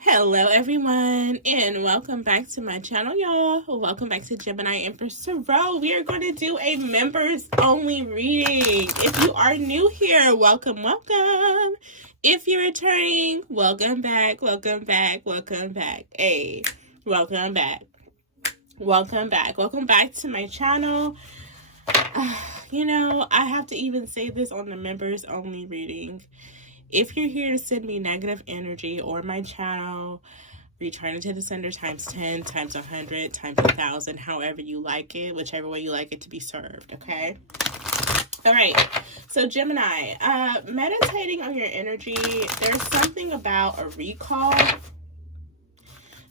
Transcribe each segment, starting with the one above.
Hello everyone, and welcome back to my channel, y'all. Welcome back to Gemini Empress Tarot. We are going to do a members only reading. If you are new here, welcome. If you're returning, welcome back. Welcome back to my channel. I have to even say this on the members only reading. If you're here to send me negative energy or my channel, return it to the sender times 10, times 100, times 1,000, however you like it, whichever way you like it to be served, okay? All right, so Gemini, meditating on your energy, there's something about a recall.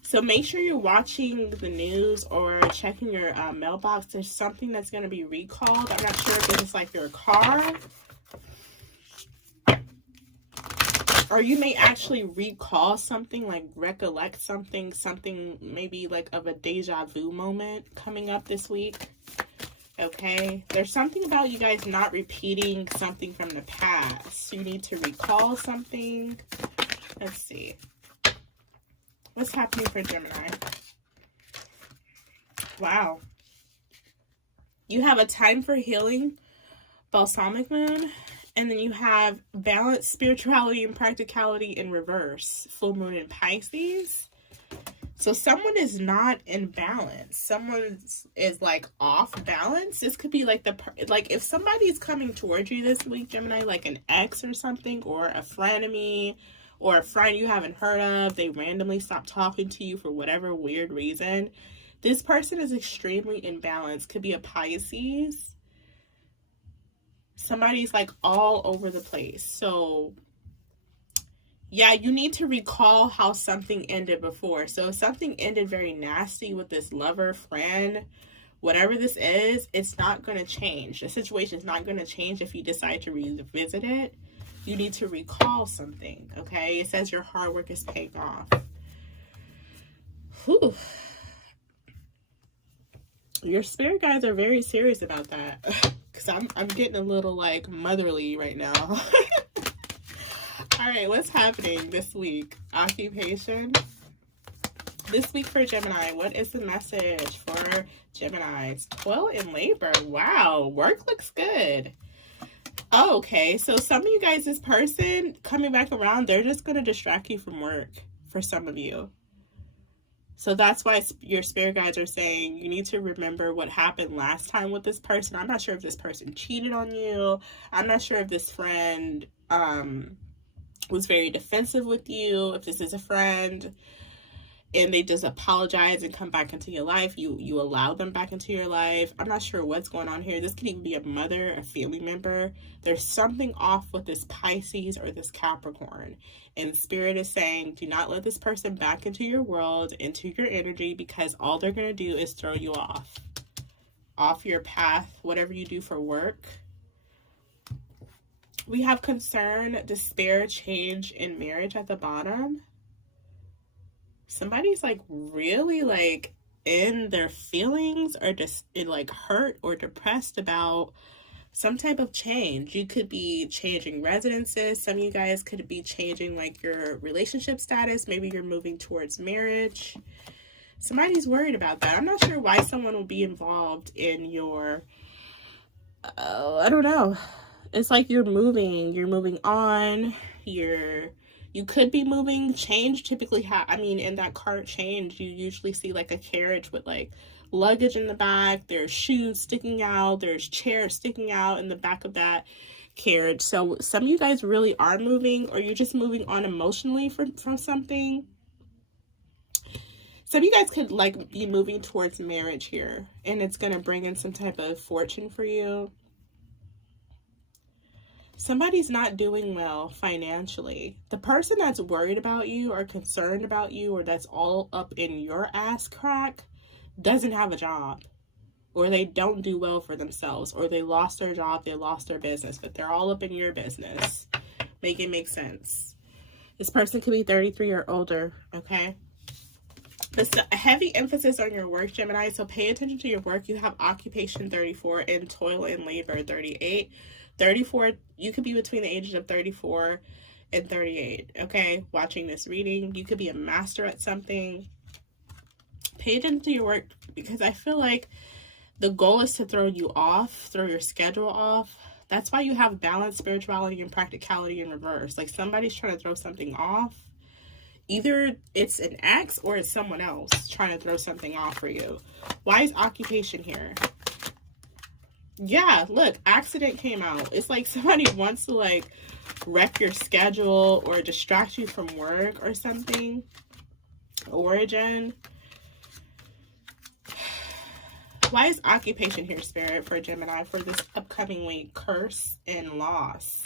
So make sure you're watching the news or checking your mailbox. There's something that's going to be recalled. I'm not sure if it's like your car, or you may actually recall something, like recollect something maybe like of a deja vu moment coming up this week. Okay, there's something about you guys not repeating something from the past. You need to recall something. Let's see. What's happening for Gemini? Wow. You have a time for healing, balsamic moon. And then you have balance, spirituality, and practicality in reverse. Full moon in Pisces. So someone is not in balance. Someone is like off balance. This could be like if somebody's coming towards you this week, Gemini, like an ex or something, or a frenemy, or a friend you haven't heard of. They randomly stop talking to you for whatever weird reason. This person is extremely imbalanced. Could be a Pisces. Somebody's like all over the place. So yeah, you need to recall how something ended before. So if something ended very nasty with this lover, friend, whatever this is, it's not going to change. The situation is not going to change if you decide to revisit it. You need to recall something, okay? It says your hard work is paying off. Whew. Your spirit guides are very serious about that. Because I'm getting a little like motherly right now. All right, what's happening this week? Occupation. This week for Gemini, what is the message for Geminis? Toil and labor. Wow, work looks good. Oh, okay, so some of you guys, this person coming back around, they're just going to distract you from work for some of you. So that's why your spirit guides are saying you need to remember what happened last time with this person. I'm not sure if this person cheated on you. I'm not sure if this friend was very defensive with you. If this is a friend and they just apologize and come back into your life, you allow them back into your life. I'm not sure what's going on here. This could even be a mother, a family member. There's something off with this Pisces or this Capricorn. And Spirit is saying, do not let this person back into your world, into your energy, because all they're going to do is throw you off your path, whatever you do for work. We have concern, despair, change in marriage at the bottom. Somebody's like really like in their feelings, or just like hurt or depressed about some type of change. You could be changing residences. Some of you guys could be changing like your relationship status. Maybe you're moving towards marriage. Somebody's worried about that. I'm not sure why someone will be involved in your, I don't know. It's like you're moving on. You could be moving. Change typically in that card change, you usually see like a carriage with like luggage in the back. There's shoes sticking out. There's chairs sticking out in the back of that carriage. So some of you guys really are moving, or you're just moving on emotionally from something. Some of you guys could like be moving towards marriage here, and it's going to bring in some type of fortune for you. Somebody's not doing well financially. The person that's worried about you or concerned about you, or that's all up in your ass crack, doesn't have a job, or they don't do well for themselves, or they lost their job, they lost their business, but they're all up in your business. Make it make sense. This person could be 33 or older, okay? There's a heavy emphasis on your work, Gemini, so pay attention to your work. You have occupation 34 and toil and labor 38. 34, you could be between the ages of 34 and 38. Okay, watching this reading, you could be a master at something. Pay attention to your work, because I feel like the goal is to throw you off, throw your schedule off. That's why you have balance, spirituality, and practicality in reverse. Like somebody's trying to throw something off. Either it's an ex or it's someone else trying to throw something off for you. Why is occupation here? Yeah, look, accident came out. It's like somebody wants to like wreck your schedule or distract you from work or something. Origin. Why is occupation here, Spirit, for Gemini for this upcoming week? Curse and loss.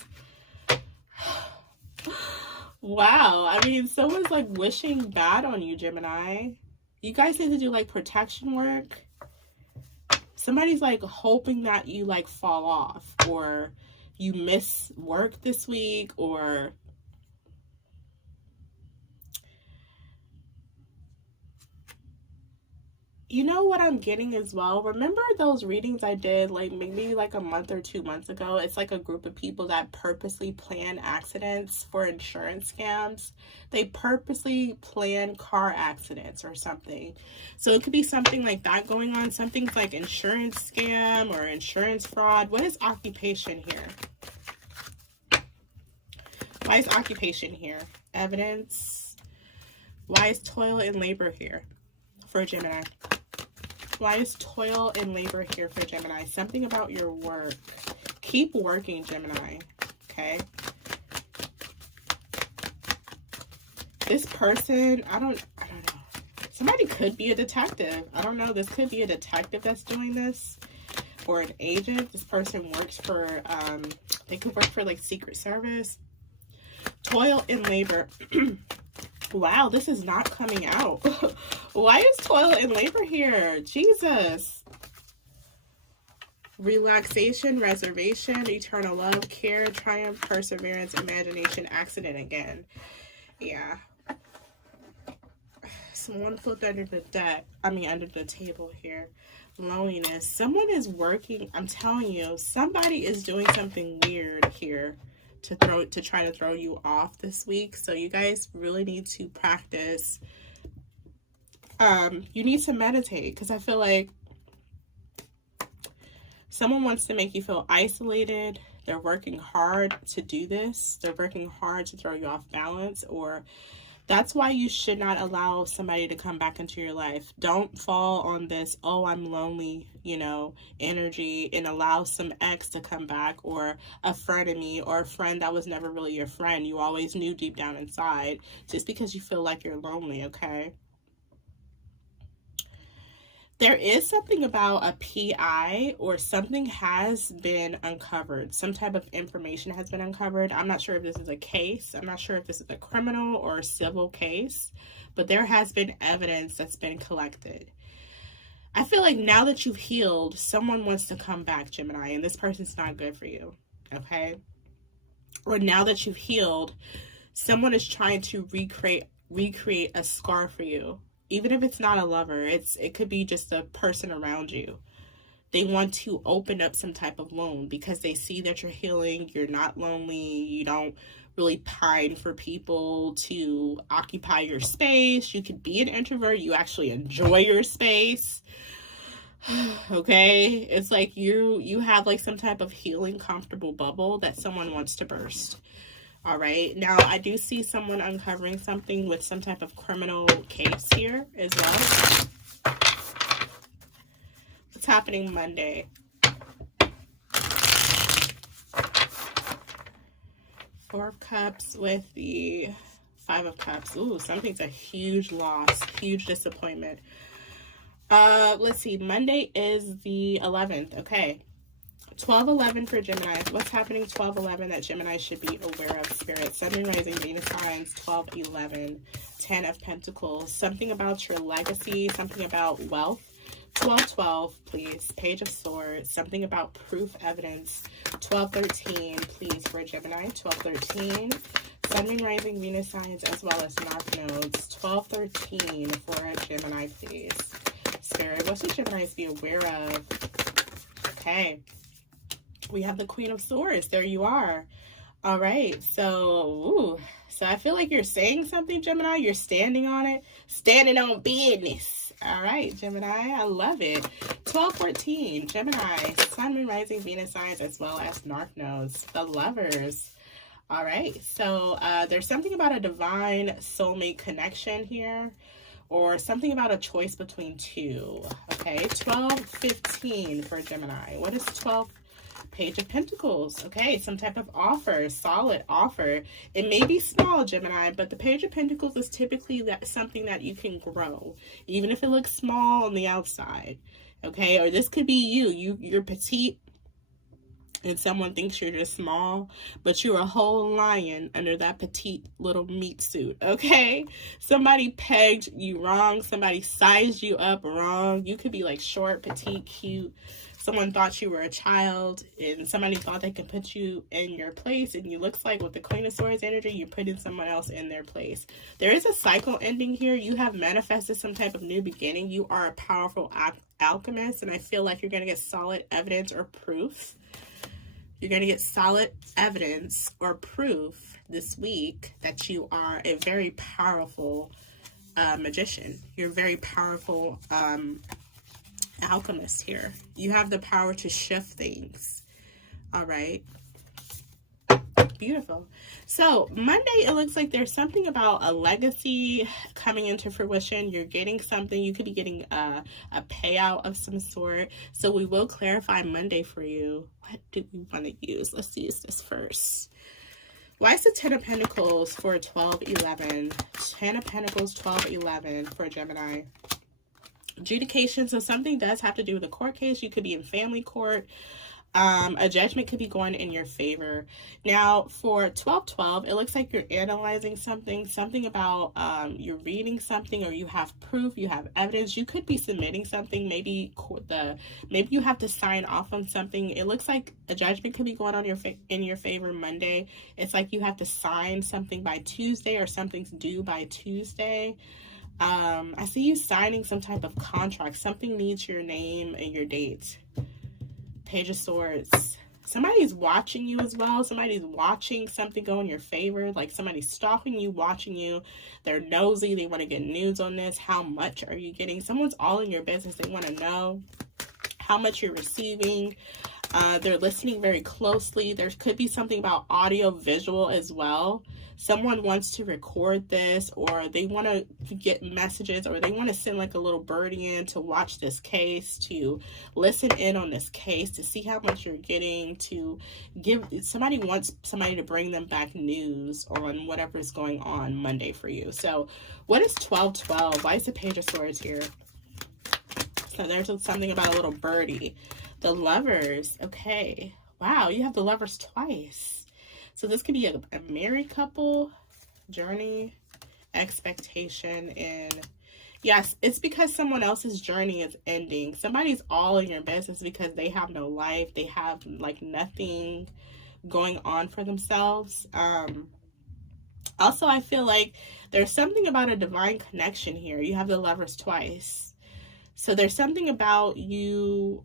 Wow. I mean, someone's like wishing bad on you, Gemini. You guys need to do like protection work. Somebody's like hoping that you like fall off, or you miss work this week, or you know what I'm getting as well? Remember those readings I did like maybe like a month or 2 months ago? It's like a group of people that purposely plan accidents for insurance scams. They purposely plan car accidents or something. So it could be something like that going on. Something's like insurance scam or insurance fraud. What is occupation here? Why is occupation here? Evidence. Why is toil and labor here for Gemini? Why is toil and labor here for Gemini? Something about your work. Keep working, Gemini. Okay. This person, I don't know. Somebody could be a detective. I don't know. This could be a detective that's doing this, or an agent. This person works for, they could work for like Secret Service. Toil and labor. Wow, this is not coming out. Why is toil and labor here? Jesus. Relaxation, reservation, eternal love, care, triumph, perseverance, imagination, accident again. Yeah. Someone flipped under the deck. Under the table here. Loneliness. Someone is working. I'm telling you, somebody is doing something weird here to try to throw you off this week. So you guys really need to practice. You need to meditate, because I feel like someone wants to make you feel isolated. They're working hard to do this. They're working hard to throw you off balance, or that's why you should not allow somebody to come back into your life. Don't fall on this, oh, I'm lonely, energy, and allow some ex to come back, or a frenemy, or a friend that was never really your friend. You always knew deep down inside, just because you feel like you're lonely, okay? There is something about a PI, or something has been uncovered. Some type of information has been uncovered. I'm not sure if this is a case. I'm not sure if this is a criminal or a civil case, but there has been evidence that's been collected. I feel like now that you've healed, someone wants to come back, Gemini, and this person's not good for you, okay? Or now that you've healed, someone is trying to recreate a scar for you. Even if it's not a lover, it could be just a person around you. They want to open up some type of wound because they see that you're healing, you're not lonely, you don't really pine for people to occupy your space. You could be an introvert, you actually enjoy your space. Okay? It's like you have like some type of healing, comfortable bubble that someone wants to burst. All right, now I do see someone uncovering something with some type of criminal case here as well. What's happening Monday? Four of Cups with the Five of Cups. Ooh, something's a huge loss, huge disappointment. Let's see, Monday is the 11th, okay. 12-11 for Gemini. What's happening 12-11 that Gemini should be aware of, Spirit? Sun, Moon, Rising, Venus signs, 12-11. 10 of Pentacles. Something about your legacy. Something about wealth. 12-12, please. Page of Swords. Something about proof, evidence. 12-13, please, for Gemini. 12-13. Sun, Moon, Rising, Venus signs, as well as North nodes. 12-13 for Gemini, please. Spirit, what should Geminis be aware of? Okay. We have the Queen of Swords. There you are. All right, so I feel like you're saying something, Gemini. You're standing on it, standing on business. All right, Gemini, I love it. 1214, Gemini, Sun, Moon, Rising, Venus signs, as well as North Nodes, the Lovers. All right, so there's something about a divine soulmate connection here, or something about a choice between two. Okay, 1215 for Gemini. What is 12? Page of Pentacles. Okay, some type of offer, solid offer. It may be small, Gemini, but the Page of Pentacles is typically something that you can grow, even if it looks small on the outside. Okay, or this could be you're petite and someone thinks you're just small, but you're a whole lion under that petite little meat suit. Okay, somebody pegged you wrong, somebody sized you up wrong. You could be like short, petite, cute. Someone thought you were a child, and somebody thought they could put you in your place, and you looks like with the Queen of Swords energy, you're putting someone else in their place. There is a cycle ending here. You have manifested some type of new beginning. You are a powerful alchemist, and I feel like you're going to get solid evidence or proof. You're going to get solid evidence or proof this week that you are a very powerful magician. You're a very powerful alchemist here. You have the power to shift things. All right. Beautiful. So Monday, it looks like there's something about a legacy coming into fruition. You're getting something. You could be getting a payout of some sort. So we will clarify Monday for you. What do we want to use? Let's use this first. Why is the 10 of Pentacles for 12-11? 10 of Pentacles, 12-11 for Gemini. Adjudication. So something does have to do with a court case. You could be in family court. A judgment could be going in your favor. Now for 12-12, it looks like you're analyzing something about you're reading something, or you have proof, you have evidence. You could be submitting something. Maybe you have to sign off on something. It looks like a judgment could be going on in your favor Monday. It's like you have to sign something by Tuesday, or something's due by Tuesday. I see you signing some type of contract. Something needs your name and your date. Page of Swords. Somebody's watching you as well. Somebody's watching something go in your favor. Like somebody's stalking you, watching you. They're nosy. They want to get news on this. How much are you getting? Someone's all in your business. They want to know how much you're receiving. They're listening very closely. There could be something about audio visual as well. Someone wants to record this, or they want to get messages, or they want to send like a little birdie in to watch this case, to listen in on this case, to see how much you're getting, to give somebody wants somebody to bring them back news on whatever is going on Monday for you. So what is 12-12? Why is the Page of Swords here? So there's something about a little birdie. The Lovers. Okay. Wow, you have the Lovers twice. So this could be a married couple, journey, expectation, and yes, it's because someone else's journey is ending. Somebody's all in your business because they have no life. They have like nothing going on for themselves. Also, I feel like there's something about a divine connection here. You have the Lovers twice. So there's something about you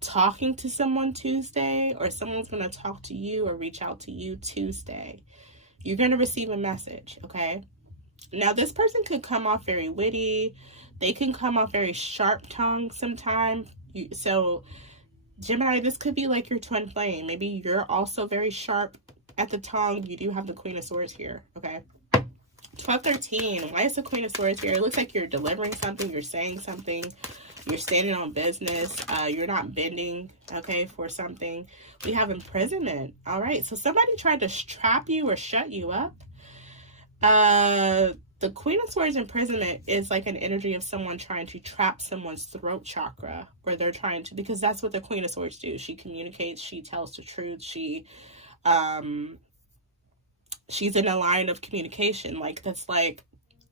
talking to someone Tuesday, or someone's going to talk to you or reach out to you Tuesday. You're going to receive a message, okay? Now, this person could come off very witty. They can come off very sharp-tongued sometimes. So, Gemini, this could be like your twin flame. Maybe you're also very sharp at the tongue. You do have the Queen of Swords here, okay? 12-13. Why is the Queen of Swords here? It looks like you're delivering something. You're saying something. You're standing on business. You're not bending, okay, for something. We have imprisonment. All right. So somebody tried to trap you or shut you up. The Queen of Swords imprisonment is like an energy of someone trying to trap someone's throat chakra, or they're trying to, because that's what the Queen of Swords do. She communicates. She tells the truth. She's in a line of communication. Like, that's like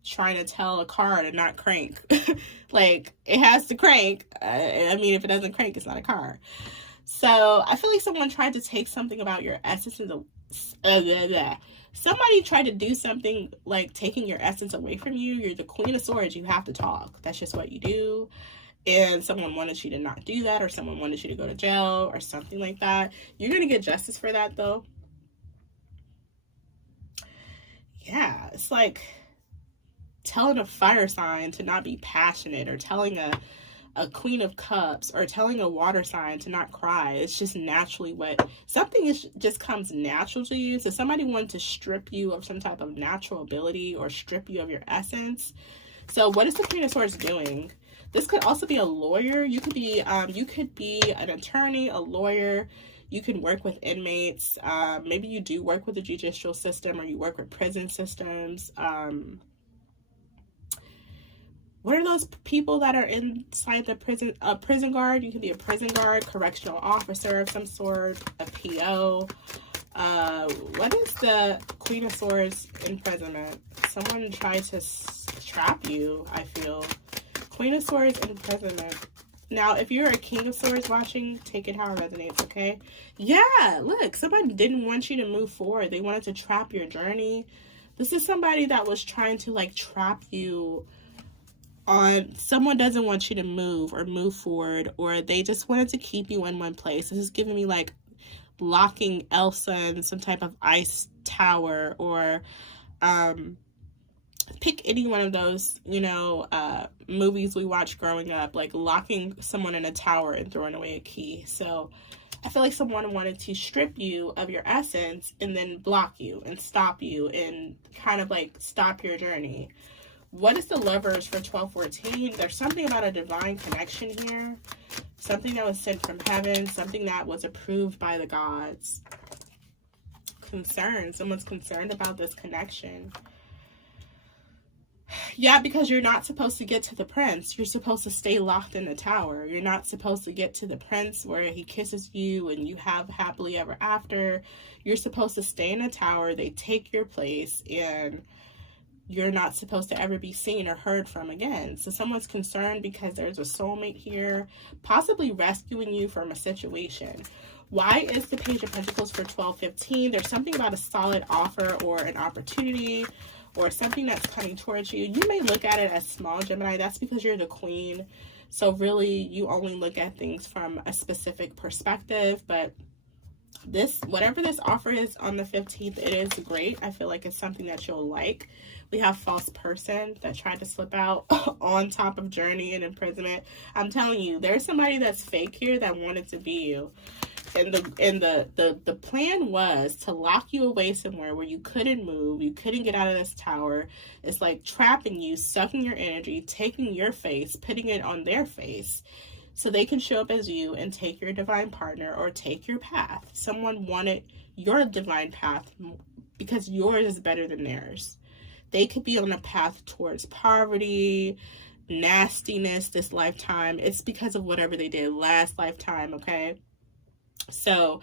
trying to tell a car to not crank. Like, it has to crank. I mean, if it doesn't crank, it's not a car. So I feel like someone tried to take something about your essence. Somebody tried to do something like taking your essence away from you. You're the Queen of Swords. You have to talk. That's just what you do. And someone wanted you to not do that, or someone wanted you to go to jail or something like that. You're going to get justice for that, though. yeah, it's like telling a fire sign to not be passionate, or telling a Queen of Cups, or telling a water sign to not cry. It's just naturally what something is, just comes natural to you. So somebody wanted to strip you of some type of natural ability, or strip you of your essence. So what is the Queen of Swords doing? This could also be a lawyer. You could be an attorney, a lawyer. You can work with inmates. Maybe you do work with the judicial system, or you work with prison systems. What are those people that are inside the prison? A prison guard. You can be a prison guard, correctional officer of some sort, a PO. What is the Queen of Swords imprisonment? Someone tried to trap you, I feel. Queen of Swords imprisonment. Now, if you're a King of Swords watching, take it how it resonates, okay? Yeah, look, somebody didn't want you to move forward. They wanted to trap your journey. This is somebody that was trying to, like, trap you on, someone doesn't want you to move or move forward, or they just wanted to keep you in one place. This is giving me, like, locking Elsa in some type of ice tower, or pick any one of those, you know, movies we watched growing up, like locking someone in a tower and throwing away a key. So I feel like someone wanted to strip you of your essence and then block you and stop you and kind of like stop your journey. What is the Lovers for 12/14? There's something about a divine connection here. Something that was sent from heaven. Something that was approved by the gods. Concern. Someone's concerned about this connection. Yeah, because you're not supposed to get to the prince. You're supposed to stay locked in the tower. You're not supposed to get to the prince where he kisses you and you have happily ever after. You're supposed to stay in a tower. They take your place, and you're not supposed to ever be seen or heard from again. So someone's concerned because there's a soulmate here, possibly rescuing you from a situation. Why is the Page of Pentacles for 12/15? There's something about a solid offer or an opportunity or something that's coming towards you. You may look at it as small, Gemini. That's because you're the queen. So really, you only look at things from a specific perspective. But this, whatever this offer is on the 15th, it is great. I feel like it's something that you'll like. We have false person that tried to slip out on top of journey and imprisonment. I'm telling you, there's somebody that's fake here that wanted to be you. And the plan was to lock you away somewhere where you couldn't move, you couldn't get out of this tower. It's like trapping you, sucking your energy, taking your face, putting it on their face, so they can show up as you and take your divine partner or take your path. Someone wanted your divine path because yours is better than theirs. They could be on a path towards poverty, nastiness this lifetime. It's because of whatever they did last lifetime, okay? So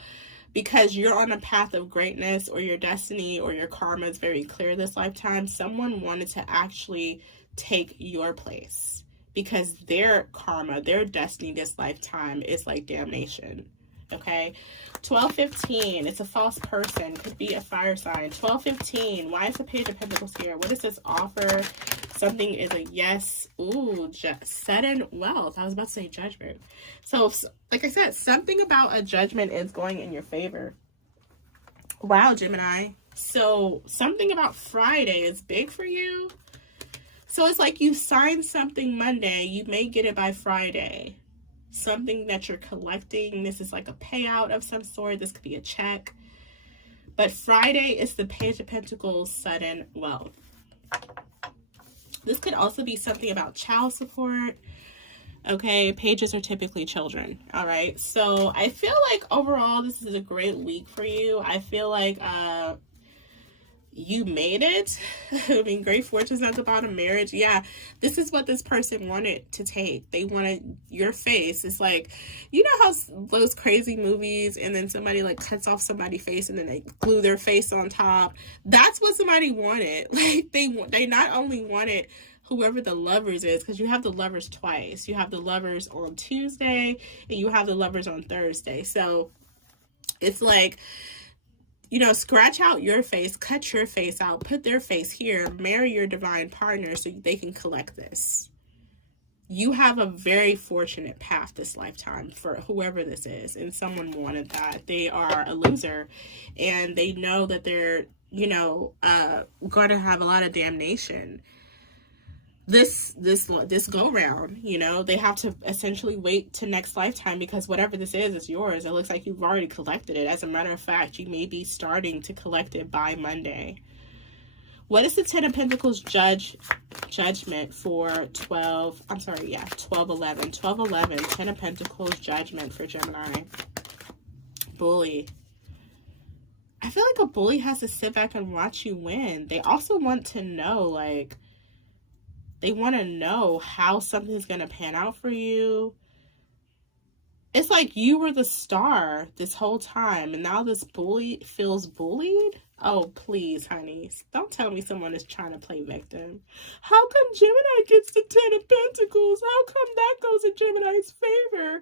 because you're on a path of greatness, or your destiny or your karma is very clear this lifetime, someone wanted to actually take your place because their karma, their destiny this lifetime is like damnation. Okay, 12/15, it's a false person, could be a fire sign. 12/15, why is the Page of Pentacles here? What does this offer? Something is a yes. Ooh, sudden wealth. I was about to say judgment. So, like I said, something about a judgment is going in your favor. Wow, Gemini. So, something about Friday is big for you. So, it's like you signed something Monday. You may get it by Friday. Something that you're collecting. This is like a payout of some sort. This could be a check. But Friday is the Page of Pentacles, sudden wealth. This could also be something about child support. Okay, pages are typically children. All right, so I feel like overall this is a great week for you. I feel like you made it. I mean, great fortune's at the bottom. Marriage, yeah, this is what this person wanted to take. They wanted your face. It's like, you know how those crazy movies and then somebody like cuts off somebody's face and then they glue their face on top. That's what somebody wanted. Like they not only wanted whoever the Lovers is, because you have the Lovers twice. You have the Lovers on Tuesday and you have the Lovers on Thursday. So it's like, you know, scratch out your face, cut your face out, put their face here, marry your divine partner so they can collect this. You have a very fortunate path this lifetime for whoever this is, and someone wanted that. They are a loser, and they know that you know, going to have a lot of damnation this go round. You know, they have to essentially wait to next lifetime, because whatever this is yours. It looks like you've already collected it. As a matter of fact, you may be starting to collect it by Monday. What is the Ten of Pentacles judgment for 12/11? 12/11, Ten of Pentacles judgment for Gemini. Bully. I feel like a bully has to sit back and watch you win. They also want to know, like, they want to know how something's going to pan out for you. It's like you were the star this whole time, and now this bully feels bullied. Oh, please, honey. Don't tell me someone is trying to play victim. How come Gemini gets the Ten of Pentacles? How come that goes in Gemini's favor?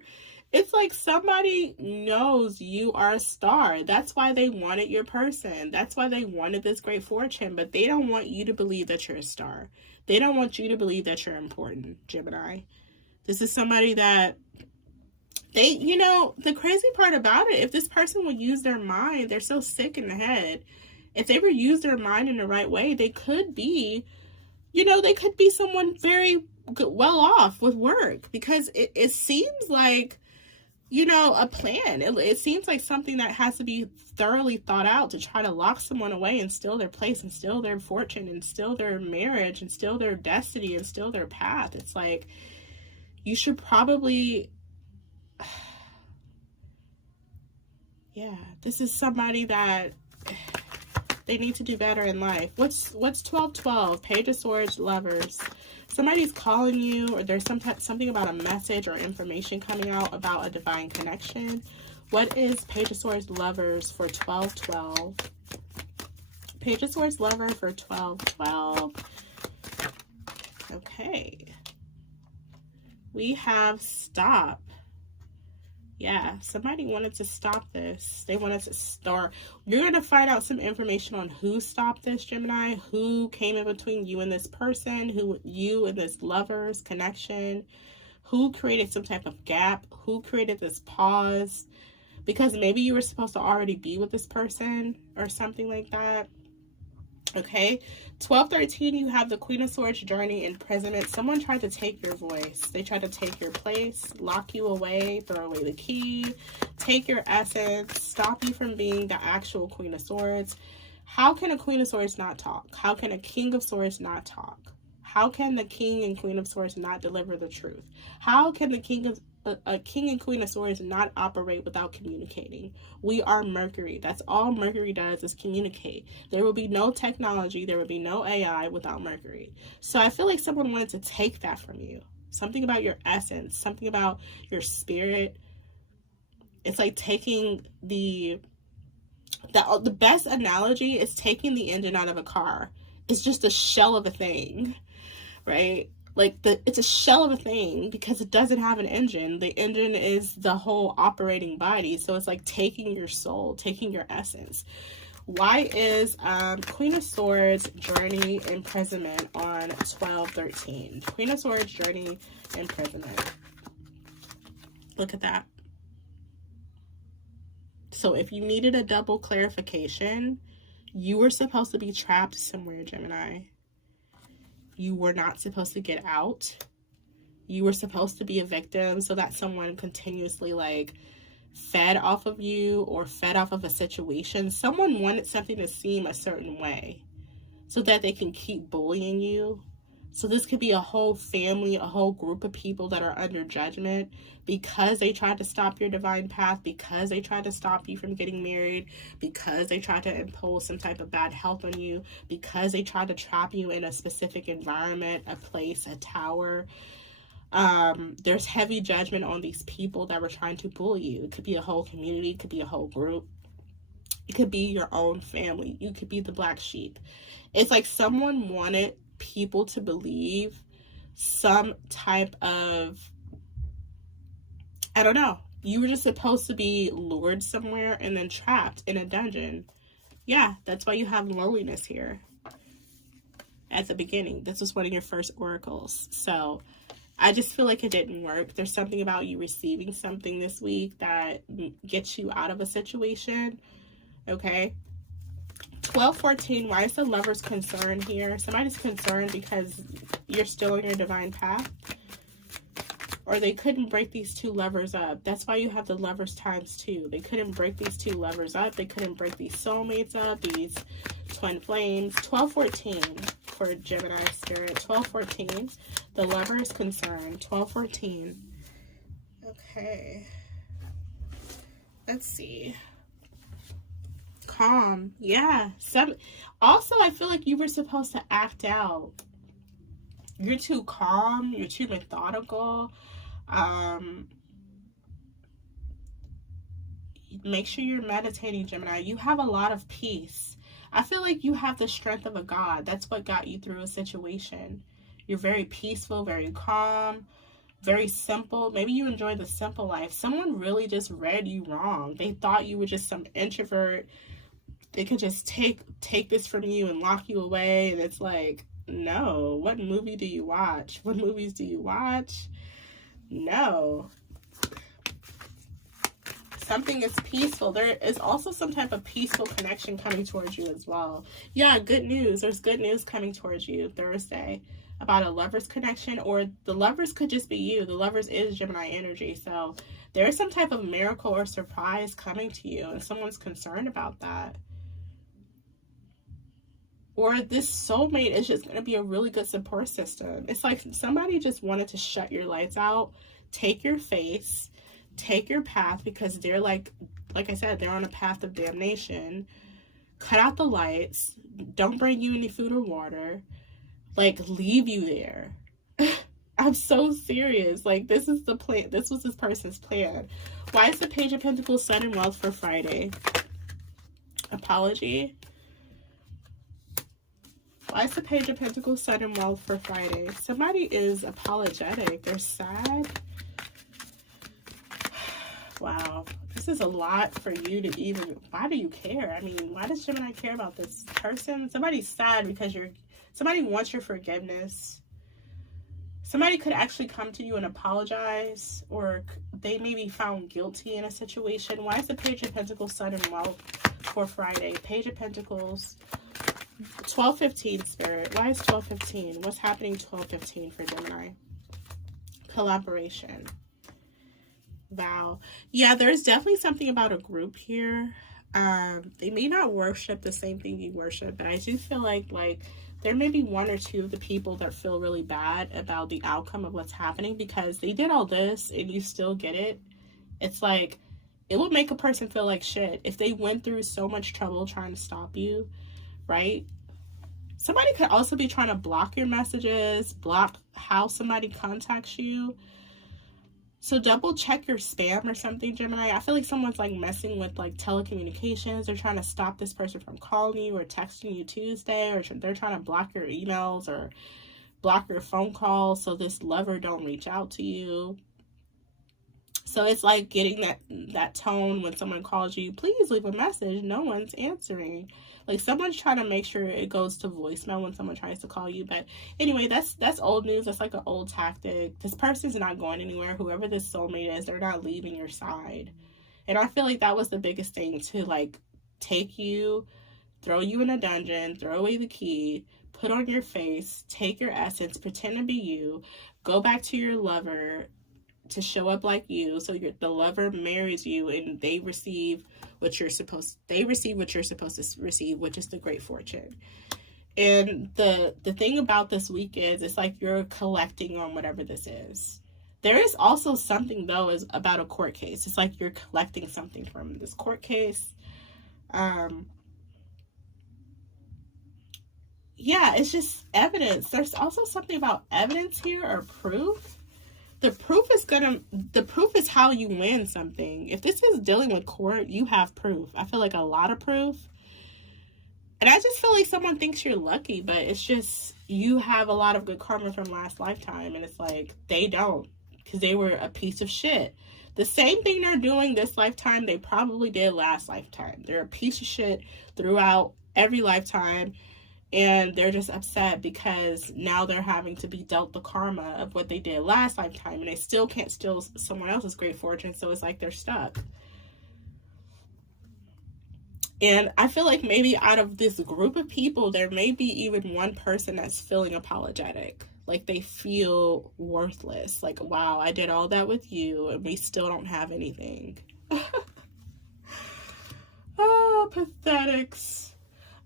It's like somebody knows you are a star. That's why they wanted your person. That's why they wanted this great fortune. But they don't want you to believe that you're a star. They don't want you to believe that you're important, Gemini. This is somebody that they, you know, the crazy part about it, if this person would use their mind, they're so sick in the head. If they were use their mind in the right way, they could be, you know, they could be someone very well off with work, because it seems like, you know, a plan. It seems like something that has to be thoroughly thought out to try to lock someone away and steal their place and steal their fortune and steal their marriage and steal their destiny and steal their path. It's like, you should probably, yeah, this is somebody that they need to do better in life. What's 12/12? Page of Swords, Lovers. Somebody's calling you, or there's something about a message or information coming out about a divine connection. What is Page of Swords, Lovers for 12/12? Page of Swords, Lover for 12/12. Okay. We have stop. Yeah, somebody wanted to stop this. They wanted to start. You're going to find out some information on who stopped this, Gemini. Who came in between you and this person. You and this lover's connection. Who created some type of gap. Who created this pause. Because maybe you were supposed to already be with this person or something like that. Okay, 12/13, you have the Queen of Swords, Journey, Imprisonment. Someone tried to take your voice. They tried to take your place, lock you away, throw away the key, take your essence, stop you from being the actual Queen of Swords. How can a Queen of Swords not talk? How can a King of Swords not talk? How can the King and Queen of Swords not deliver the truth? How can the King and Queen of Swords not operate without communicating? We are Mercury. That's all Mercury does, is communicate. There will be no technology, there will be no AI without Mercury. So I feel like someone wanted to take that from you. Something about your essence, something about your spirit. It's like taking the best analogy is taking the engine out of a car. It's just a shell of a thing, right? Like, it's a shell of a thing because it doesn't have an engine. The engine is the whole operating body. So it's like taking your soul, taking your essence. Why is Queen of Swords, Journey, Imprisonment on 12/13? Queen of Swords, Journey, Imprisonment. Look at that. So if you needed a double clarification, you were supposed to be trapped somewhere, Gemini. You were not supposed to get out. You were supposed to be a victim so that someone continuously, like, fed off of you or fed off of a situation. Someone wanted something to seem a certain way so that they can keep bullying you. So this could be a whole family, a whole group of people that are under judgment because they tried to stop your divine path, because they tried to stop you from getting married, because they tried to impose some type of bad health on you, because they tried to trap you in a specific environment, a place, a tower. There's heavy judgment on these people that were trying to bully you. It could be a whole community, it could be a whole group. It could be your own family. You could be the black sheep. It's like someone wanted people to believe some type of, I don't know, you were just supposed to be lured somewhere and then trapped in a dungeon. Yeah, that's why you have loneliness here at the beginning. This was one of your first oracles. So I just feel like it didn't work. There's something about you receiving something this week that gets you out of a situation. Okay. 12:14, why is the Lover's concerned here? Somebody's concerned because you're still on your divine path. Or they couldn't break these two lovers up. That's why you have the Lovers times 2. They couldn't break these two lovers up. They couldn't break these soulmates up, these twin flames. 12:14 for Gemini spirit. 12:14. The Lover is concerned. 12:14. Okay. Let's see. Calm. Yeah. Also, I feel like you were supposed to act out. You're too calm. You're too methodical. Make sure you're meditating, Gemini. You have a lot of peace. I feel like you have the strength of a god. That's what got you through a situation. You're very peaceful, very calm, very simple. Maybe you enjoy the simple life. Someone really just read you wrong. They thought you were just some introvert. They could just take this from you and lock you away. And it's like, no. What movie do you watch? What movies do you watch? No. Something is peaceful. There is also some type of peaceful connection coming towards you as well. Yeah, good news. There's good news coming towards you Thursday about a Lover's connection, or the Lovers could just be you. The Lovers is Gemini energy. So there is some type of miracle or surprise coming to you, and someone's concerned about that. Or this soulmate is just going to be a really good support system. It's like somebody just wanted to shut your lights out, take your face, take your path, because they're like I said, they're on a path of damnation. Cut out the lights. Don't bring you any food or water. Like, leave you there. I'm so serious. Like, this is the plan. This was this person's plan. Why is the Page of Pentacles Sun and Wealth for Friday? Apology. Why is the Page of Pentacles Sun and Wealth for Friday? Somebody is apologetic. They're sad. Wow. This is a lot for you to even... Why do you care? I mean, why does Gemini care about this person? Somebody's sad because somebody wants your forgiveness. Somebody could actually come to you and apologize, or they may be found guilty in a situation. Why is the Page of Pentacles Sun and Wealth for Friday? Page of Pentacles... 12:15 spirit. Why is 12:15? What's happening 12:15 for Gemini? Collaboration. Wow. Yeah, there's definitely something about a group here. They may not worship the same thing you worship, but I do feel like there may be one or two of the people that feel really bad about the outcome of what's happening, because they did all this and you still get it. It's like, it would make a person feel like shit if they went through so much trouble trying to stop you. Right? Somebody could also be trying to block your messages, block how somebody contacts you. So double check your spam or something, Gemini. I feel like someone's like messing with like telecommunications. They're trying to stop this person from calling you or texting you Tuesday, or they're trying to block your emails or block your phone calls so this lover don't reach out to you. So it's like getting that tone when someone calls you, please leave a message. No one's answering. Like, someone's trying to make sure it goes to voicemail when someone tries to call you. But anyway, that's old news. That's like an old tactic. This person's not going anywhere. Whoever this soulmate is, they're not leaving your side. And I feel like that was the biggest thing, to like take you, throw you in a dungeon, throw away the key, put on your face, take your essence, pretend to be you, go back to your lover to show up like you, so the lover marries you and they receive what you're supposed to receive, which is the great fortune. And the thing about this week is, it's like you're collecting on whatever this is. There is also something though is about a court case. It's like you're collecting something from this court case. Yeah, it's just evidence. There's also something about evidence here, or proof. The proof is how you win something. If this is dealing with court, you have proof. I feel like a lot of proof. And I just feel like someone thinks you're lucky, but it's just, you have a lot of good karma from last lifetime. And it's like, they don't, because they were a piece of shit. The same thing they're doing this lifetime, they probably did last lifetime. They're a piece of shit throughout every lifetime. And they're just upset because now they're having to be dealt the karma of what they did last lifetime. And they still can't steal someone else's great fortune. So it's like they're stuck. And I feel like maybe out of this group of people, there may be even one person that's feeling apologetic. Like they feel worthless. Like, wow, I did all that with you and we still don't have anything. Oh, pathetics.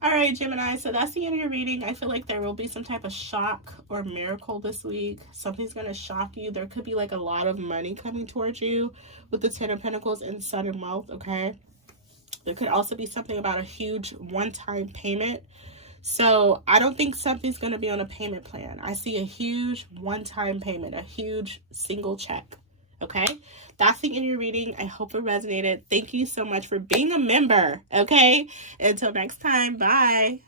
All right, Gemini, so that's the end of your reading. I feel like there will be some type of shock or miracle this week. Something's going to shock you. There could be like a lot of money coming towards you with the Ten of Pentacles and sudden wealth, okay? There could also be something about a huge one-time payment. So I don't think something's going to be on a payment plan. I see a huge one-time payment, a huge single check. Okay, that's the end of your reading. I hope it resonated. Thank you so much for being a member. Okay, until next time, bye.